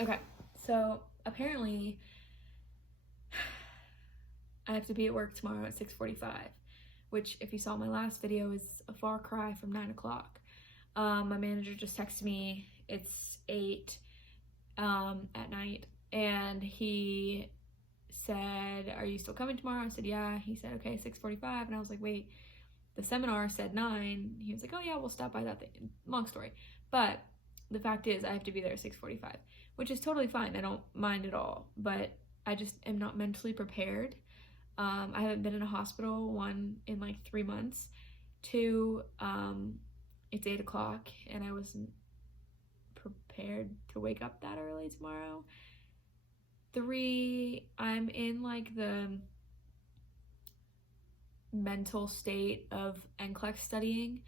Okay, so apparently I have to be at work tomorrow at 6:45, which, if you saw my last video, is a far cry from 9 o'clock. My manager just texted me. It's 8 at night, and he said, "Are you still coming tomorrow?" I said, "Yeah." He said, "Okay, 6:45," and I was like, "Wait, the seminar said 9." He was like, "Oh yeah, we'll stop by that thing." Long story, but the fact is I have to be there at 6:45, which is totally fine. I don't mind at all, but I just am not mentally prepared. I haven't been in a hospital, one, in like 3 months. Two, it's 8 o'clock and I wasn't prepared to wake up that early tomorrow. Three, I'm in like the mental state of NCLEX studying,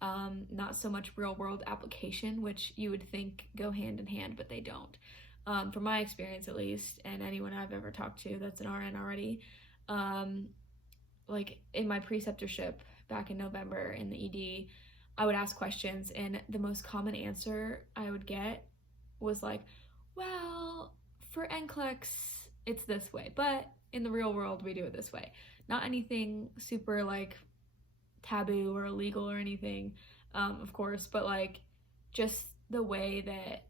not so much real world application, which you would think go hand in hand, but they don't. From my experience at least, and anyone I've ever talked to that's an RN already, like in my preceptorship back in November in the ED, I would ask questions, and the most common answer I would get was like, well, for NCLEX, it's this way, but in the real world, we do it this way. Not anything super like taboo or illegal or anything, of course, but like just the way that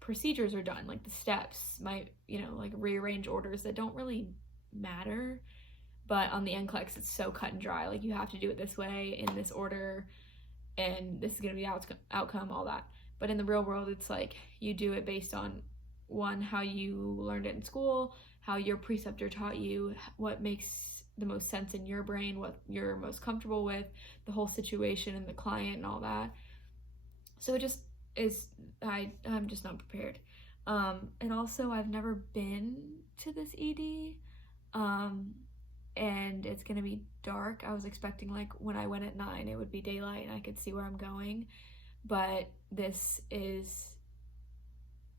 procedures are done, like the steps might, like rearrange orders that don't really matter. But on the NCLEX, it's so cut and dry. Like, you have to do it this way in this order, and this is going to be the outcome, all that. But in the real world, it's like you do it based on, one, how you learned it in school, how your preceptor taught you, what makes the most sense in your brain, what you're most comfortable with, the whole situation and the client and all that. So it just is, I'm just not prepared. And also, I've never been to this ED. And it's gonna be dark. I was expecting, like, when I went at 9 it would be daylight and I could see where I'm going, but this is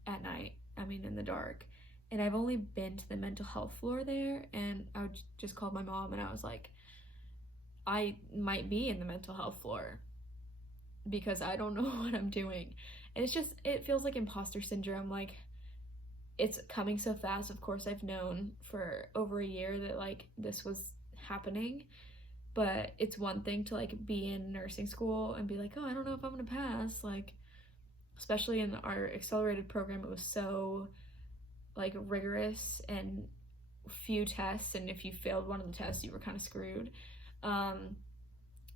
at night, in the dark. And I've only been to the mental health floor there, and I just called my mom and I was like, I might be in the mental health floor because I don't know what I'm doing. And it feels like imposter syndrome. Like, it's coming so fast. Of course, I've known for over a year that like this was happening, but it's one thing to like be in nursing school and be like, oh, I don't know if I'm gonna pass. Like, especially in our accelerated program, it was so like rigorous and few tests, and if you failed one of the tests, you were kind of screwed.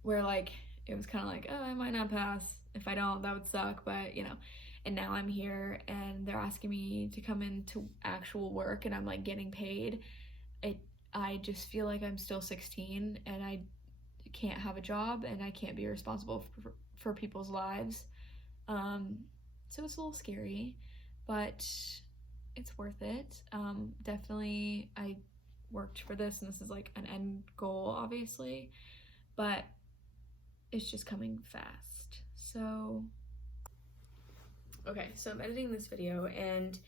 Where like it was kind of like, oh, I might not pass. If I don't, that would suck, but and now I'm here and they're asking me to come into actual work and I'm like getting paid. I just feel like I'm still 16 and I can't have a job and I can't be responsible for people's lives. So it's a little scary, but it's worth it. Definitely, I worked for this and this is like an end goal, obviously, but it's just coming fast. So okay, so I'm editing this video and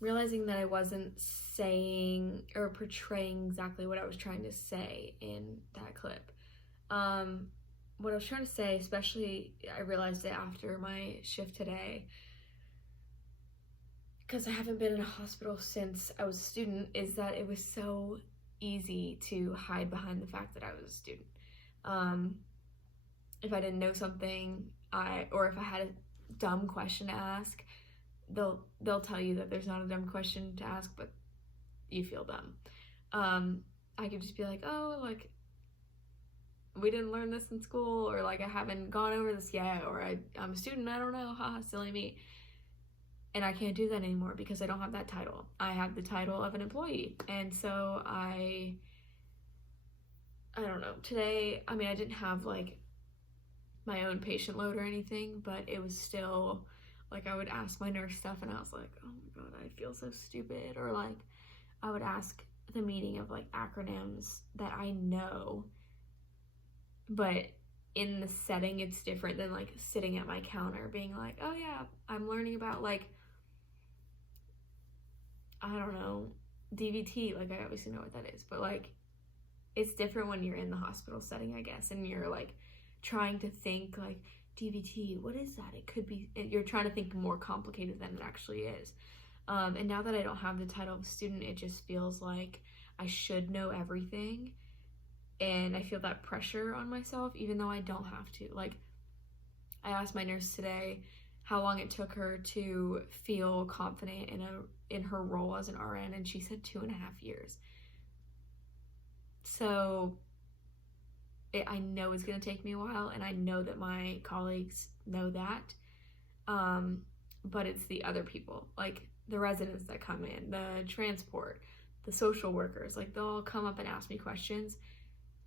realizing that I wasn't saying or portraying exactly what I was trying to say in that clip. What I was trying to say, especially I realized it after my shift today, because I haven't been in a hospital since I was a student, is that it was so easy to hide behind the fact that I was a student. If I didn't know something, or if I had a dumb question to ask, they'll tell you that there's not a dumb question to ask, but you feel dumb. I could just be like, oh, like, we didn't learn this in school, or like I haven't gone over this yet, or I'm a student, I don't know, haha, silly me. And I can't do that anymore because I don't have that title. I have the title of an employee. And so I don't know, today, I didn't have like my own patient load or anything, but it was still like I would ask my nurse stuff and I was like, oh my god, I feel so stupid. Or like I would ask the meaning of like acronyms that I know, but in the setting it's different than like sitting at my counter being like, oh yeah, I'm learning about like, I don't know, DVT. Like, I obviously know what that is, but like it's different when you're in the hospital setting, I guess, and you're like trying to think like, DVT, what is that? It could be, you're trying to think more complicated than it actually is. And now that I don't have the title of student, it just feels like I should know everything. And I feel that pressure on myself, even though I don't have to. Like, I asked my nurse today how long it took her to feel confident in her role as an RN, and she said 2.5 years. So I know it's going to take me a while, and I know that my colleagues know that. But it's the other people, like the residents that come in, the transport, the social workers, like they'll all come up and ask me questions,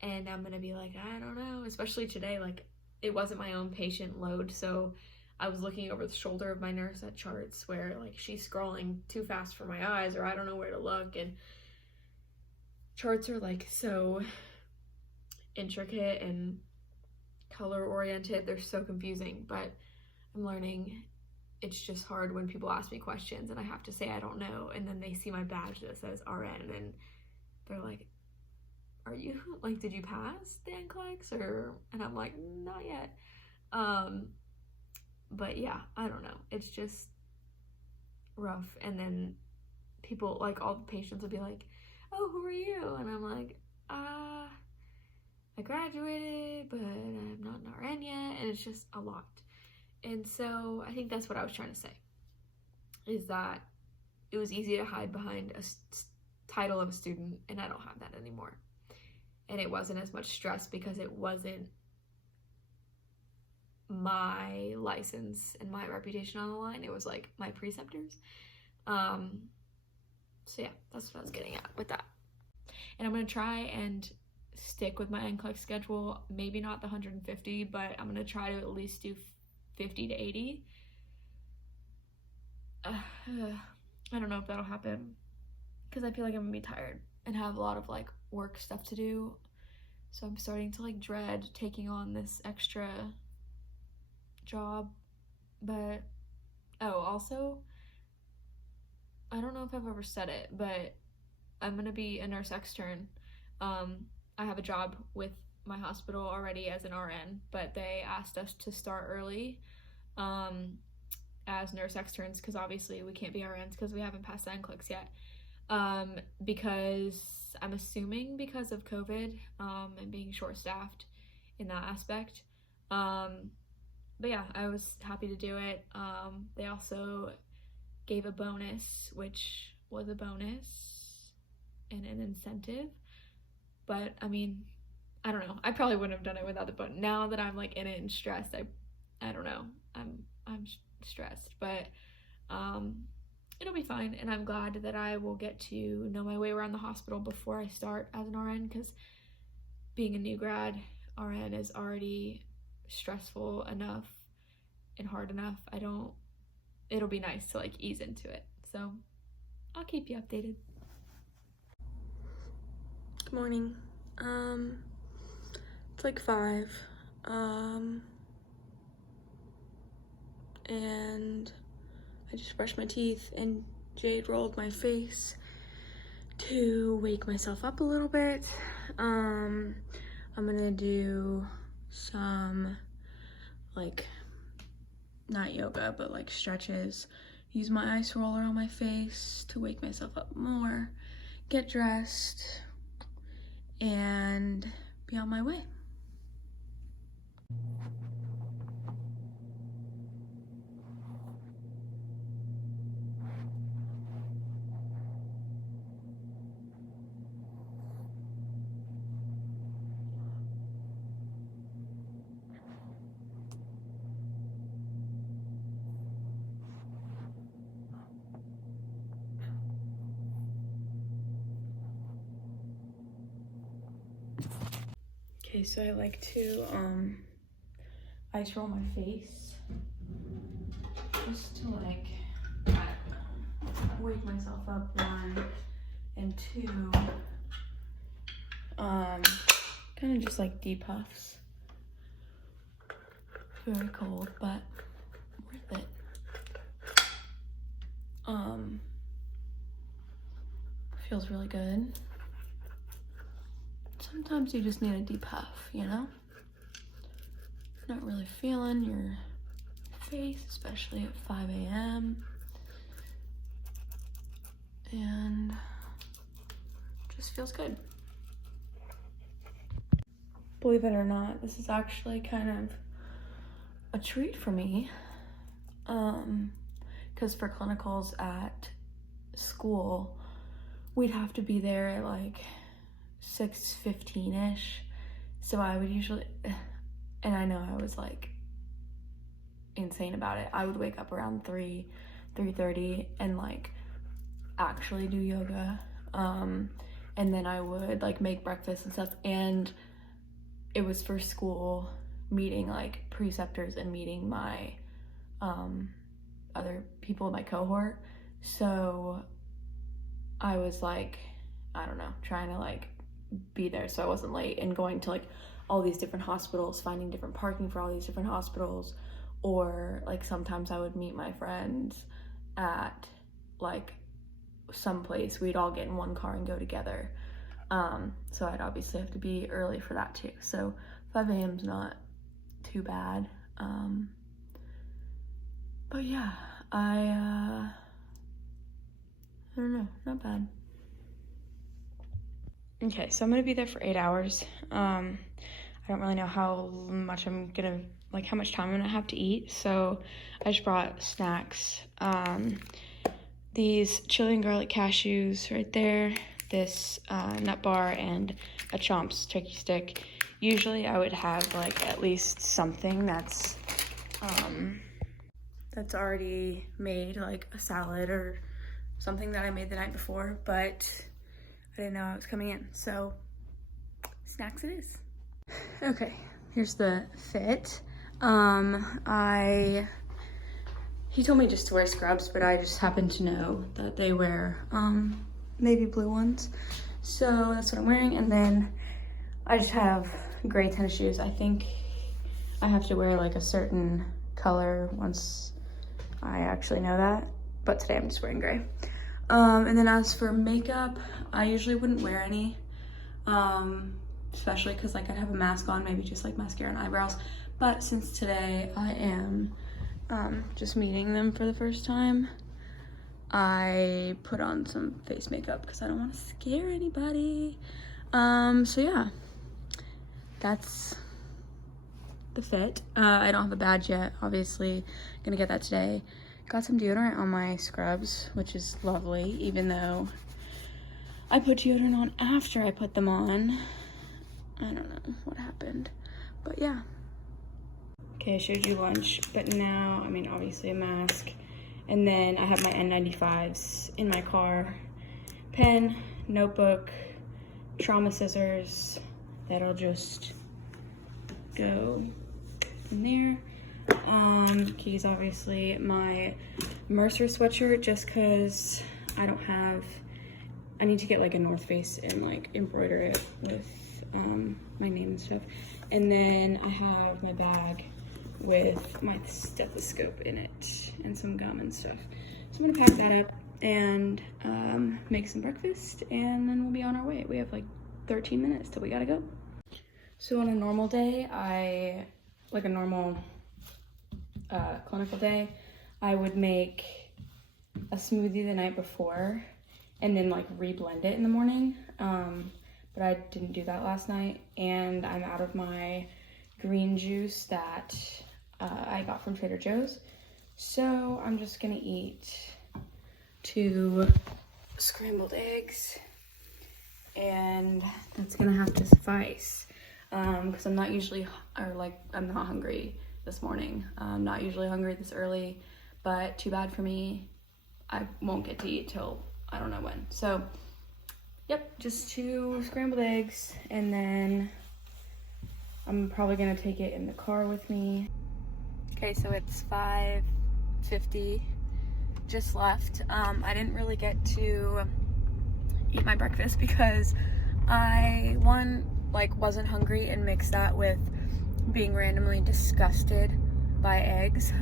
and I'm going to be like, I don't know, especially today. Like, it wasn't my own patient load, so I was looking over the shoulder of my nurse at charts where like she's scrolling too fast for my eyes, or I don't know where to look, and charts are like so intricate and color oriented, they're so confusing. But I'm learning it's just hard when people ask me questions and I have to say I don't know, and then they see my badge that says RN and they're like, are you, like, did you pass the NCLEX? And I'm like, not yet. But yeah, I don't know, it's just rough. And then people, like, all the patients will be like, oh, who are you? And I'm like, I graduated, but I'm not an RN yet, and it's just a lot. And so I think that's what I was trying to say, is that it was easy to hide behind a title of a student, and I don't have that anymore. And it wasn't as much stress because it wasn't my license and my reputation on the line. It was like my preceptors. So yeah, that's what I was getting at with that. And I'm going to try and stick with my NCLEX schedule. Maybe not the 150, but I'm going to try to at least do 50 to 80. I don't know if that'll happen because I feel like I'm going to be tired and have a lot of like work stuff to do. So I'm starting to like dread taking on this extra job. But also, I don't know if I've ever said it, but I'm gonna be a nurse extern. I have a job with my hospital already as an RN, but they asked us to start early as nurse externs, because obviously we can't be RNs because we haven't passed the NCLEX yet. Because I'm assuming because of COVID and being short-staffed in that aspect. But yeah, I was happy to do it. They also gave a bonus, which was a bonus and an incentive. But I mean, I don't know. I probably wouldn't have done it without the bonus. Now that I'm like in it and stressed, I don't know. I'm stressed, but it'll be fine, and I'm glad that I will get to know my way around the hospital before I start as an RN, because being a new grad RN is already stressful enough and hard enough. It'll be nice to like ease into it. So I'll keep you updated. Good morning. It's like 5. And I just brushed my teeth and jade rolled my face to wake myself up a little bit. I'm gonna do some like, not yoga, but like stretches. Use my ice roller on my face to wake myself up more, get dressed, and be on my way. Okay, so I like to ice roll my face just to like, I don't know, wake myself up, 1, and 2, kind of just like deep puffs. Very cold, but worth it. Feels really good. Sometimes you just need a deep puff, you know? Not really feeling your face, especially at 5 a.m. and just feels good. Believe it or not, this is actually kind of a treat for me, because for clinicals at school, we'd have to be there at like 6:15-ish. So I would usually, and I know I was like insane about it, I would wake up around 3:30 and like actually do yoga, and then I would like make breakfast and stuff, and it was for school, meeting like preceptors and meeting my other people in my cohort. So I was like, I don't know, trying to like be there so I wasn't late, and going to like all these different hospitals, finding different parking for all these different hospitals, or like sometimes I would meet my friends at like some place, we'd all get in one car and go together. So I'd obviously have to be early for that too. So 5 a.m. is not too bad. But yeah, I don't know, not bad. Okay, so I'm gonna be there for 8 hours. I don't really know how much how much time I'm gonna have to eat. So I just brought snacks. These chili and garlic cashews right there, this nut bar, and a Chomps turkey stick. Usually I would have like at least something that's already made, like a salad or something that I made the night before, but I didn't know I was coming in, so snacks it is. Okay, here's the fit. He told me just to wear scrubs, but I just happen to know that they wear navy blue ones, so that's what I'm wearing. And then I just have gray tennis shoes. I think I have to wear like a certain color once I actually know that, but today I'm just wearing gray. And then as for makeup, I usually wouldn't wear any, especially because like I'd have a mask on, maybe just like mascara and eyebrows. But since today I am just meeting them for the first time, I put on some face makeup because I don't want to scare anybody. So yeah, that's the fit. I don't have a badge yet, obviously. Gonna get that today. Got some deodorant on my scrubs, which is lovely, even though I put deodorant on after I put them on. I don't know what happened, but yeah. Okay, I showed you lunch, but now, I mean, obviously a mask. And then I have my N95s in my car. Pen, notebook, trauma scissors. That'll just go in there. Keys, obviously. My Mercer sweatshirt, just because I need to get like a North Face and like embroider it with my name and stuff. And then I have my bag with my stethoscope in it and some gum and stuff. So I'm gonna pack that up and make some breakfast, and then we'll be on our way. We have like 13 minutes till we gotta go. So on a normal day, like a normal clinical day, I would make a smoothie the night before and then like reblend it in the morning. But I didn't do that last night, and I'm out of my green juice that I got from Trader Joe's. So I'm just gonna eat 2 scrambled eggs, and that's gonna have to suffice. Because I'm not usually, I'm not hungry this morning. I'm not usually hungry this early, but too bad for me. I won't get to eat till I don't know when. So, yep, just 2 scrambled eggs, and then I'm probably gonna take it in the car with me. Okay, so it's 5:50, just left. I didn't really get to eat my breakfast because I, wasn't hungry, and mixed that with being randomly disgusted by eggs.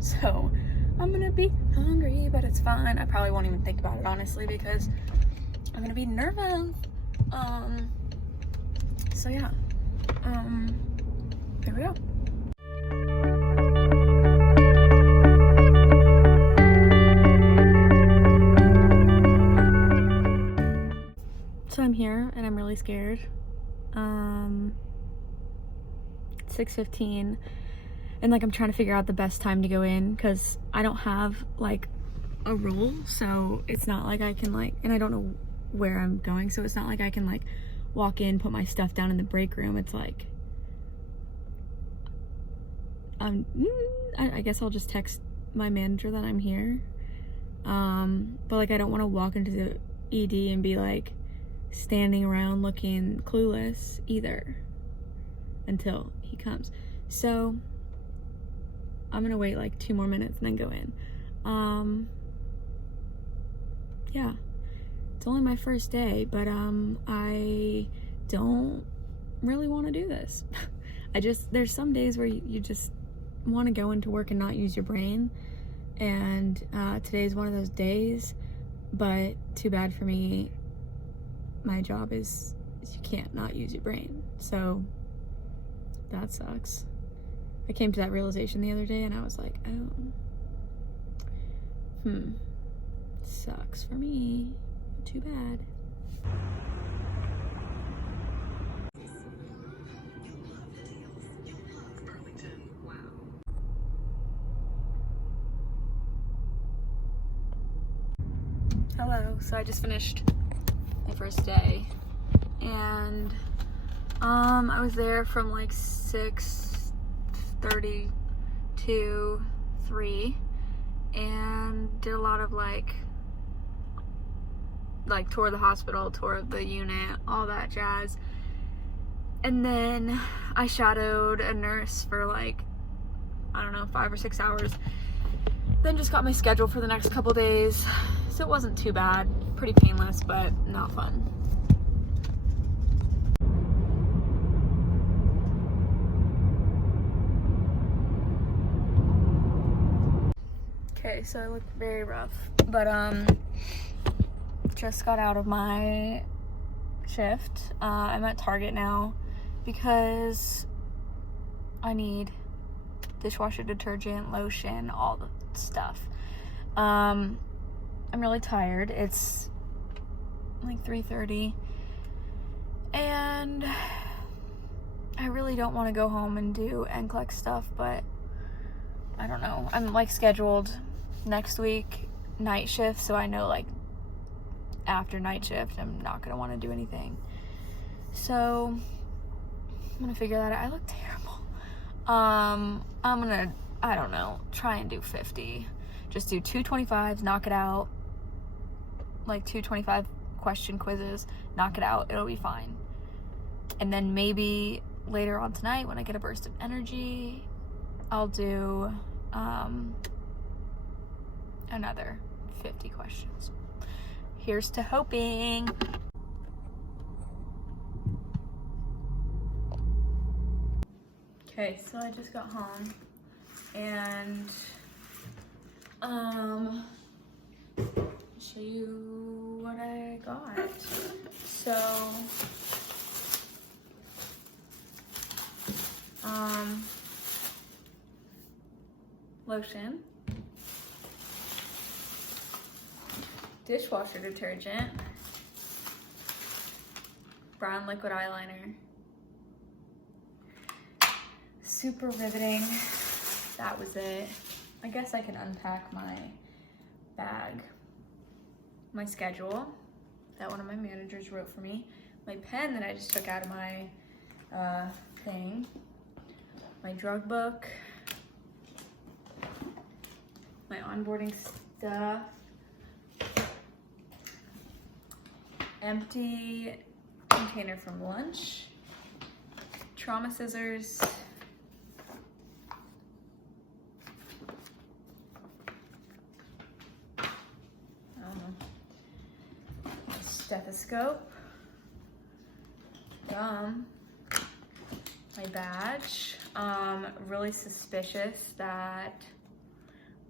So I'm gonna be hungry, but it's fine. I probably won't even think about it, honestly, because I'm gonna be nervous. So yeah, there we go. really scared. 6:15, and like I'm trying to figure out the best time to go in because I don't have like a role, so it's not like I can like, and I don't know where I'm going, so it's not like I can like walk in, put my stuff down in the break room. It's like I guess I'll just text my manager that I'm here. But like I don't want to walk into the ED and be like standing around looking clueless either until he comes. So I'm gonna wait like 2 more minutes and then go in. Yeah, it's only my first day, but I don't really want to do this. There's some days where you just want to go into work and not use your brain, and today's one of those days, but too bad for me, my job is you can't not use your brain, so that sucks. I came to that realization the other day and I was like, oh, sucks for me, too bad. Hello, so I just finished my first day, and I was there from like 6:30 to 3, and did a lot of like tour of the hospital, tour of the unit, all that jazz. And then I shadowed a nurse for like, I don't know, 5 or 6 hours. Then just got my schedule for the next couple days. So it wasn't too bad. Pretty painless, but not fun. Okay, so I look very rough, but just got out of my shift. I'm at Target now because I need dishwasher detergent, lotion, all the stuff. I'm really tired. It's like 3:30 and I really don't want to go home and do NCLEX stuff, but I don't know. I'm like scheduled next week night shift, so I know like after night shift I'm not gonna want to do anything. So I'm gonna figure that out. I look terrible. I'm gonna, I don't know, try and do 50. Just do 225s, knock it out. Like 225 question quizzes, knock it out, it'll be fine. And then maybe later on tonight when I get a burst of energy, I'll do another 50 questions. Here's to hoping. Okay, so I just got home and show you what I got. So lotion, dishwasher detergent, brown liquid eyeliner, super riveting. That was it. I guess I can unpack my bag. My schedule that one of my managers wrote for me. My pen that I just took out of my thing. My drug book. My onboarding stuff. Empty container from lunch. Trauma scissors. Stethoscope, gum, my badge. Really suspicious that,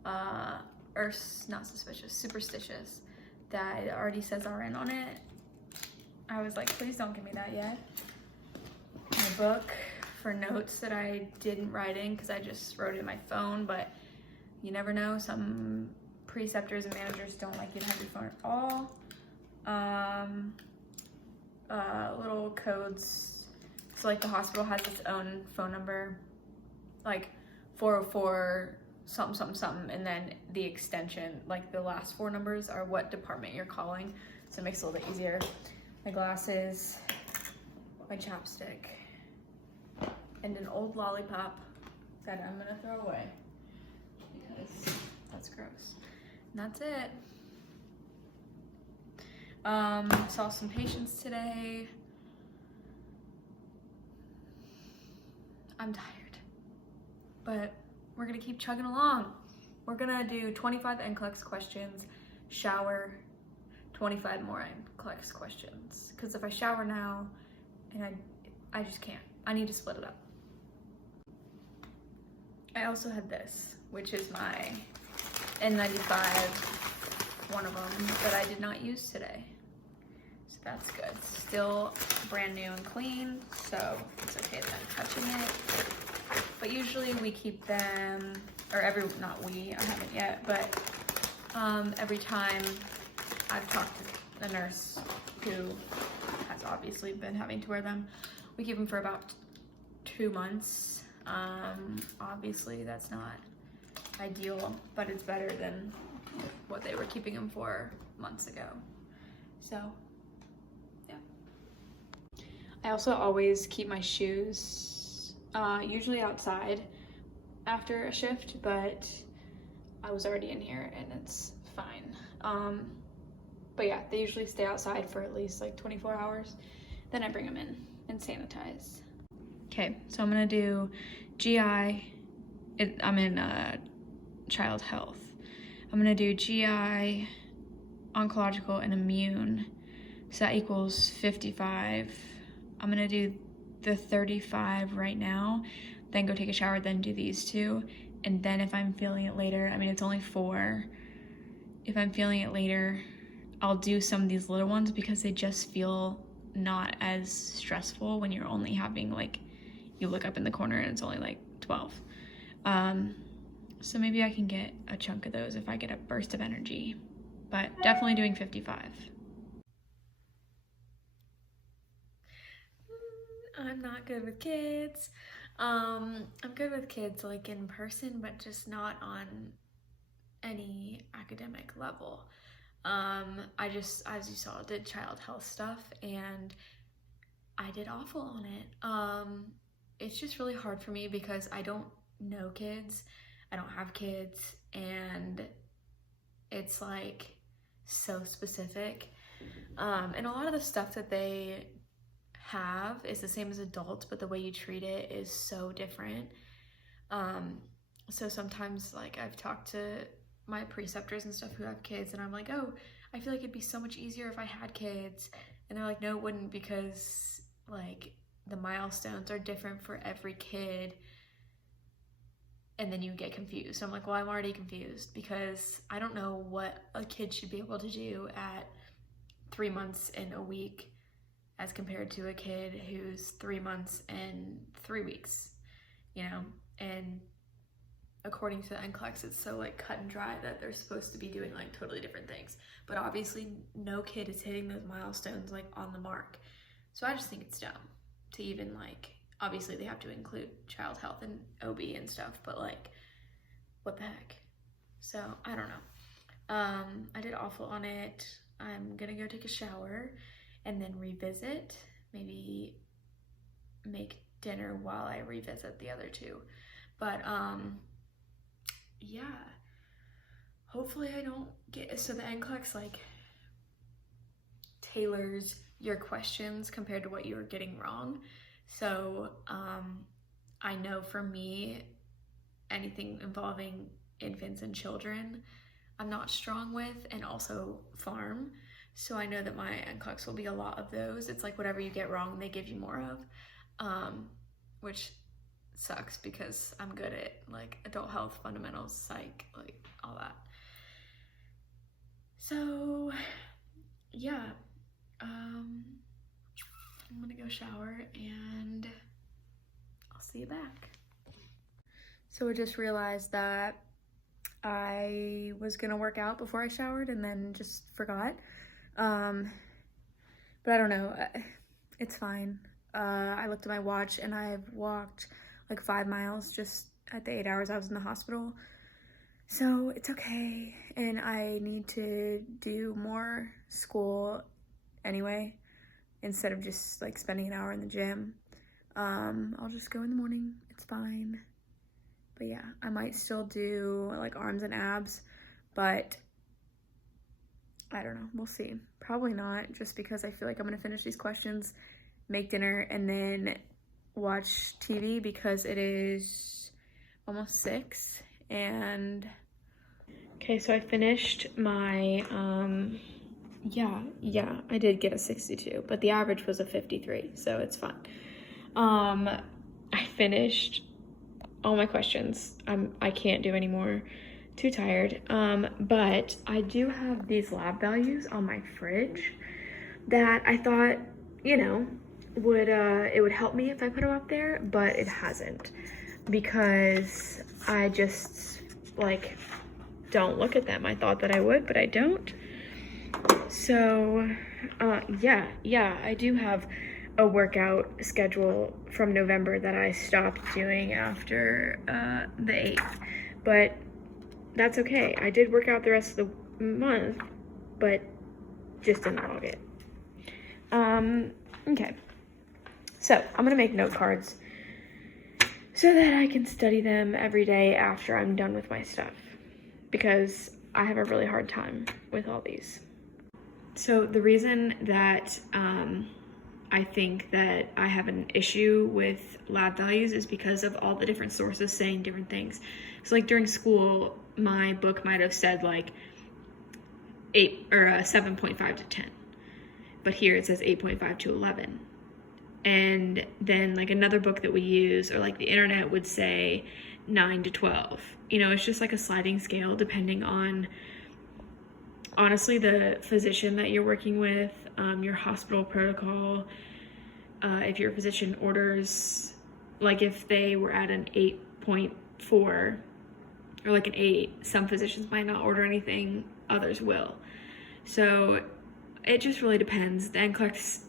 or not suspicious, superstitious that it already says RN on it. I was like, please don't give me that yet. My book for notes that I didn't write in because I just wrote it in my phone, but you never know. Some preceptors and managers don't like you to have your phone at all. little codes. So like the hospital has its own phone number, like 404 something something something, and then the extension, like the last four numbers are what department you're calling, so it makes it a little bit easier. My glasses, my chapstick, and an old lollipop that I'm gonna throw away because that's gross. And that's it. Saw some patients today. I'm tired, but we're gonna keep chugging along. We're gonna do 25 NCLEX questions, shower, 25 more NCLEX questions. Because if I shower now, and I just can't. I need to split it up. I also had this, which is my N95, one of them that I did not use today. So that's good. Still brand new and clean, so it's okay that I'm touching it. But usually we keep them, or I haven't yet, but every time I've talked to the nurse who has obviously been having to wear them, we keep them for about 2 months. Obviously that's not ideal, but it's better than what they were keeping them for months ago. So, yeah. I also always keep my shoes, usually outside after a shift, but I was already in here and it's fine. But yeah, they usually stay outside for at least like 24 hours. Then I bring them in and sanitize. Okay, so I'm gonna do GI. I'm in child health. I'm gonna do GI, oncological, and immune. So that equals 55. I'm gonna do the 35 right now, then go take a shower, then do these two. And then if I'm feeling it later, I mean, it's only 4. If I'm feeling it later, I'll do some of these little ones because they just feel not as stressful when you're only having like, you look up in the corner and it's only like 12. So maybe I can get a chunk of those if I get a burst of energy, but definitely doing 55. I'm not good with kids. I'm good with kids like in person, but just not on any academic level. I just, as you saw, did child health stuff and I did awful on it. It's just really hard for me because I don't know kids, I don't have kids, and it's like so specific. And a lot of the stuff that they have is the same as adults, but the way you treat it is so different. So sometimes like I've talked to my preceptors and stuff who have kids and I'm like, oh, I feel like it'd be so much easier if I had kids. And they're like, no, it wouldn't, because like the milestones are different for every kid. And then you get confused. So I'm like, well, I'm already confused because I don't know what a kid should be able to do at 3 months and a week as compared to a kid who's 3 months and 3 weeks, you know? And according to the NCLEX, it's so like cut and dry that they're supposed to be doing like totally different things. But obviously no kid is hitting those milestones like on the mark. So I just think it's dumb to even like, obviously they have to include child health and OB and stuff, but like, what the heck? So I don't know. I did awful on it. I'm gonna go take a shower and then revisit, maybe make dinner while I revisit the other two. But yeah, hopefully I don't get, so the NCLEX like tailors your questions compared to what you were getting wrong. So I know for me, anything involving infants and children, I'm not strong with, and also pharm. So I know that my NCLEX will be a lot of those. It's like whatever you get wrong, they give you more of, which sucks because I'm good at like adult health, fundamentals, psych, like all that. So yeah, I'm gonna go shower and I'll see you back. So I just realized that I was gonna work out before I showered and then just forgot. But I don't know. It's fine. I looked at my watch and I've walked like 5 miles just at the 8 hours I was in the hospital. So it's okay. And I need to do more school anyway, instead of just like spending an hour in the gym. I'll just go in the morning. It's fine. But yeah, I might still do like arms and abs, but I don't know. We'll see. Probably not, just because I feel like I'm gonna finish these questions, make dinner, and then watch TV because it is almost 6. And okay, so I finished my yeah, I did get a 62, but the average was a 53, so it's fine. I finished all my questions. I can't do anymore. Too tired. But I do have these lab values on my fridge that I thought, you know, would it would help me if I put them up there, but it hasn't, because I just like don't look at them. I thought that I would, but I don't. So yeah, I do have a workout schedule from November that I stopped doing after the 8th, but that's okay. I did work out the rest of the month, but just didn't log it. Okay. So I'm gonna make note cards so that I can study them every day after I'm done with my stuff, because I have a really hard time with all these. So the reason that I think that I have an issue with lab values is because of all the different sources saying different things. So like during school, my book might have said like 8 or 7.5 to 10, but here it says 8.5 to 11. And then like another book that we use, or like the internet, would say 9 to 12. You know, it's just like a sliding scale depending on, honestly, the physician that you're working with, your hospital protocol, if your physician orders, like if they were at an 8.4 or like an 8, some physicians might not order anything, others will. So it just really depends. The NCLEX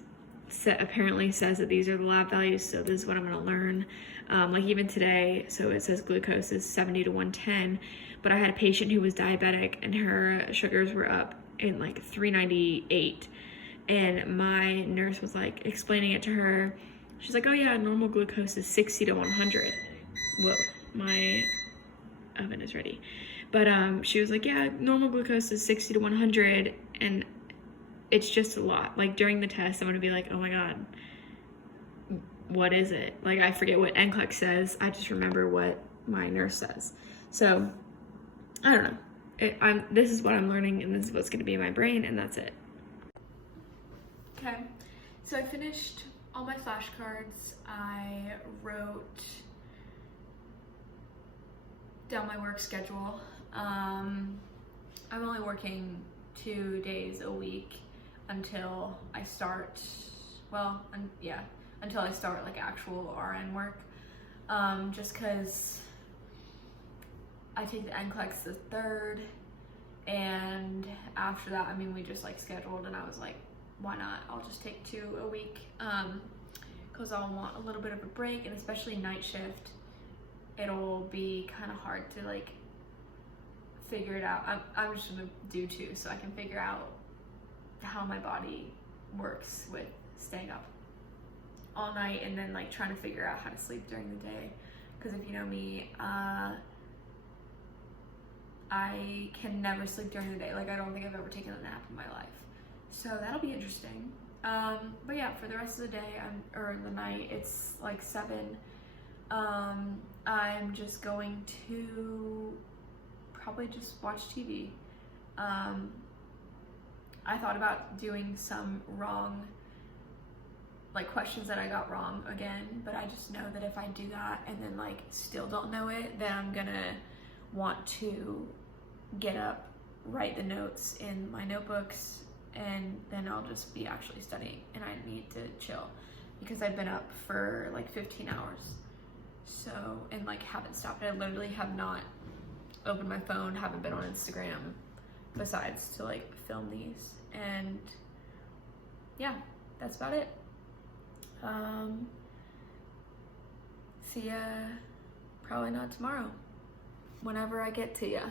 apparently says that these are the lab values, so this is what I'm gonna learn. Like even today, so it says glucose is 70 to 110, but I had a patient who was diabetic and her sugars were up in like 398, and my nurse was like explaining it to her. She's like, oh yeah, normal glucose is 60 to 100. Whoa, my oven is ready. But she was like, yeah, normal glucose is 60 to 100, and it's just a lot. Like during the test, I'm gonna be like, oh my God, what is it? Like I forget what NCLEX says, I just remember what my nurse says. So I don't know. This is what I'm learning, and this is what's gonna be in my brain, and that's it. Okay, so I finished all my flashcards. I wrote down my work schedule. I'm only working 2 days a week until I start, until I start like actual RN work. Just cause I take the NCLEX the 3rd, and after that, I mean, we just like scheduled, and I was like, why not? I'll just take 2 a week, cause I'll want a little bit of a break, and especially night shift, it'll be kind of hard to like figure it out. I'm just gonna do 2 so I can figure out how my body works with staying up all night and then like trying to figure out how to sleep during the day. Because if you know me, I can never sleep during the day. Like I don't think I've ever taken a nap in my life. So that'll be interesting. But yeah, for the rest of the day, or the night, it's like 7. I'm just going to probably just watch TV. I thought about doing some questions that I got wrong again, but I just know that if I do that and then like still don't know it, then I'm gonna want to get up, write the notes in my notebooks, and then I'll just be actually studying, and I need to chill because I've been up for like 15 hours. So, and like haven't stopped. I literally have not opened my phone, haven't been on Instagram besides to like film these, and yeah, that's about it. See ya, probably not tomorrow, whenever I get to ya.